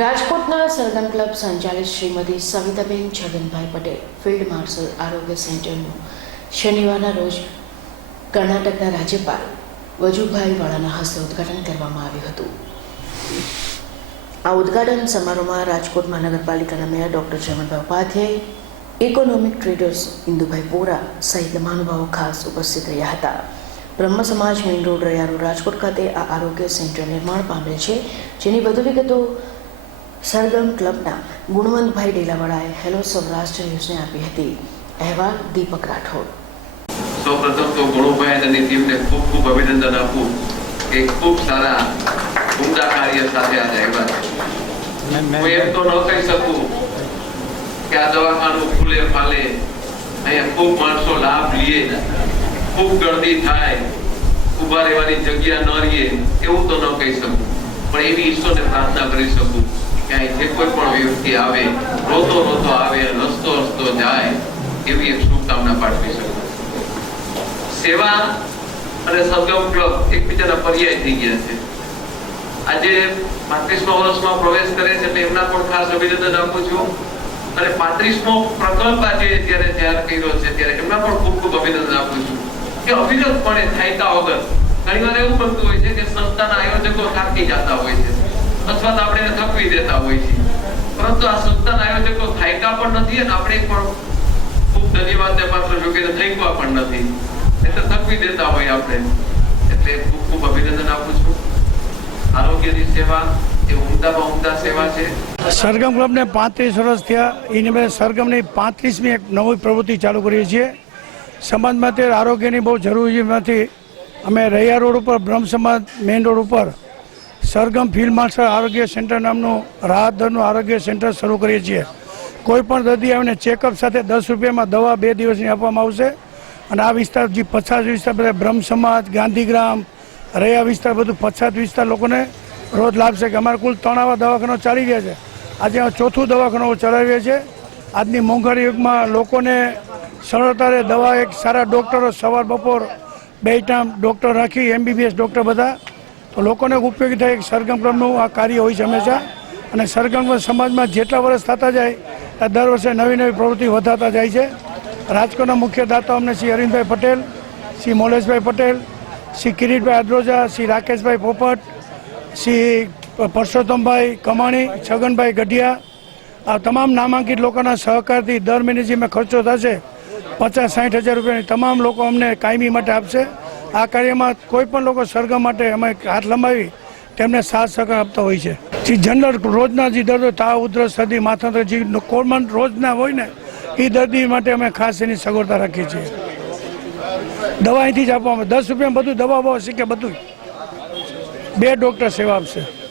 રાજકોટના સરગમ ક્લબ સંચાલિત Shrimati Savitaben Chhaganbhai Patel field marshal આરોગ્ય સેન્ટરનું શનિવારના રોજ કર્ણાટકના રાજ્યપાલ વજુભાઈ વાળાના હસ્તે ઉદ્ઘાટન કરવામાં આવ્યું હતું. આ ઉદ્ઘાટન સમારોહમાં રાજકોટ મહાનગરપાલિકાના mayor doctor Chamanbhai Upadhyay, economic traders Indubhai Pora સહિત મહાનુભાવો ખાસ ઉપસ્થિત રહ્યા હતા. બ્રહ્મ સમાજ મેઇન રોડ રયારો રાજકોટ ખાતે આ આરોગ્ય સેન્ટર નિર્માણ પામેલ છે, જેની વધુ વિગતો સરગમ ક્લબના ગુણવંતભાઈ ડેલાવાળાએ હેલો સૌરાષ્ટ્ર ન્યૂઝને આપી હતી. અહેવાલ દીપક રાઠોડ. સૌપ્રથમ તો ગુણુભાઈ અને ટીમને ખૂબ ખૂબ અભિનંદન આપું કે ખૂબ સારા ઉમદા કાર્ય સાથે આજે આવ્યા હું એમ તો ન કહી શકું કે આ દવાખાનું ફૂલે ફાલે. અહીંયા ખૂબ માણસો લાભ લઈએ ખૂબ ગળદી થાય. ઊભા રહેવાની જગ્યા ન રહીએ. એવું તો ન કહી શકું. પણ એવી ઈશ્વરને પ્રાર્થના કરી શકું કે જે કોઈ પણ વ્યક્તિ આવે, રોતો રોતો આવે હસતો હસતો જાય, એવી એક શુભકામના પાઠવી શકું. સેવા અને સંગમ ક્લબ એકબીજાના પર્યાય થઈ ગયા છે. આજે પાંત્રીસમા વર્ષમાં પ્રવેશ કરે છે એટલે એમના પણ ખાસ અભિનંદન આપું છું. અને પાંત્રીસમો પ્રકલ્પ આજે જ્યારે જાહેર કર્યો છે, ત્યારે એમના પણ ખૂબ ખૂબ અભિનંદન આપું છું. કે અવિરતપણે થાયકા વગર ઘણી વાર એવું બનતું હોય છે કે સંસ્થાના આયોજકો થાકી જતા હોય છે. અથવા તો આપણે એને દેતા હોય છે. પરંતુ આ સંતાન આયોજકો થાયકા પણ નથી અને આપણે પણ ખૂબ ધન્યવાદને પાત્ર છું થઈકવા પણ નથી. એટલે થકવી દેતા હોય આપણે. એટલે ખૂબ ખૂબ અભિનંદન આપું છું. આરોગ્યની સેવા, એ ઉમદામાં ઉમદા સેવા છે. સરગમ ક્લબને પાંત્રીસ વર્ષ થયા. એ નિમિત્તે સરગમની પાંત્રીસમી એક નવી પ્રવૃત્તિ ચાલુ કરીએ છીએ. સમાજમાં તે આરોગ્યની બહુ જરૂરી નથી. અમે રૈયા રોડ ઉપર બ્રહ્મ સમાજ મેઇન રોડ ઉપર સરગમ ફિલ્ડ માર્શલ આરોગ્ય સેન્ટર નામનું રાહત દરનું આરોગ્ય સેન્ટર શરૂ કરીએ છીએ. કોઈ પણ દર્દી આવીને ચેકઅપ સાથે દસ રૂપિયામાં દવા બે દિવસની આપવામાં આવશે. અને આ વિસ્તાર જે પછાત વિસ્તાર બધા બ્રહ્મ સમાજ ગાંધીગ્રામ રહ્યા વિસ્તાર બધું પછાત વિસ્તાર લોકોને રોજ લાભશે કે અમારે કુલ ત્રણ આવા દવાખાનો ચાલી રહ્યા છે. આજે ચોથું દવાખાનું ચલાવીએ છીએ. આજની મોંઘવારી યુગમાં લોકોને સરળતારે દવા એક સારા ડૉક્ટરો સવાર બપોર બે ટાઈમ ડૉક્ટર રાખી એમબીબીએસ ડૉક્ટર બધા તો લોકોને ઉપયોગી થાય સરગમ ક્રમનું આ કાર્ય હોય છે હંમેશા. અને સરગમ સમાજમાં જેટલા વર્ષ થતા જાય ત્યાં દર વર્ષે નવી નવી પ્રવૃત્તિ વધારતા જાય છે. રાજકોટના મુખ્ય દાતાઓ અમને શ્રી અરવિંદભાઈ પટેલ, શ્રી મોલેશભાઈ પટેલ, શ્રી કિરીટભાઈ અદ્રોજા શ્રી રાકેશભાઈ પોપટ, શ્રી પરસોત્તમભાઈ કમાણી, છગનભાઈ ગઢિયા, આ તમામ નામાંકિત લોકોના સહકારથી દર મહિને જે મેં ખર્ચો થશે પચાસ સાઠ હજાર રૂપિયાની તમામ લોકો અમને કાયમી માટે આપશે. આ કાર્યમાં કોઈ પણ લોકો સરગમ માટે અમે હાથ લંબાવી તેમને સાથ સહકાર આપતા હોય છે. જે, જનરલ રોજના જે દર્દો તાવ, ઉધરસ સદી માથા જે કોમન રોજના હોય ને એ દર્દી માટે અમે ખાસ એની સગવડતા રાખીએ છીએ. દવા જ આપવામાં દસ રૂપિયા બધું દવા બવા શીખે બધું બે ડૉક્ટર સેવા આપશે.